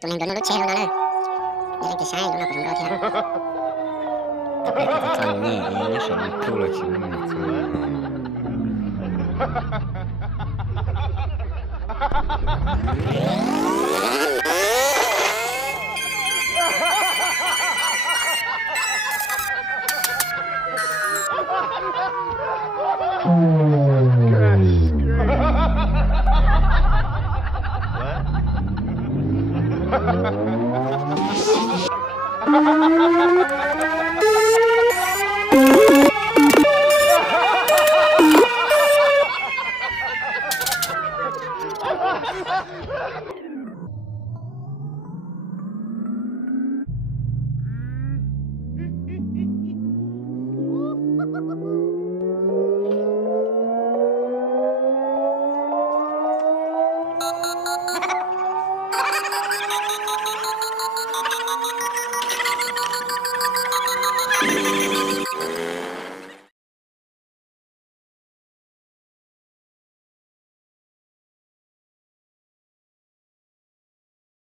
tụi mình đón nó treo nó đây. Đây thì sai nó cũng đâu theo. Totalnie, nie szedł tule ci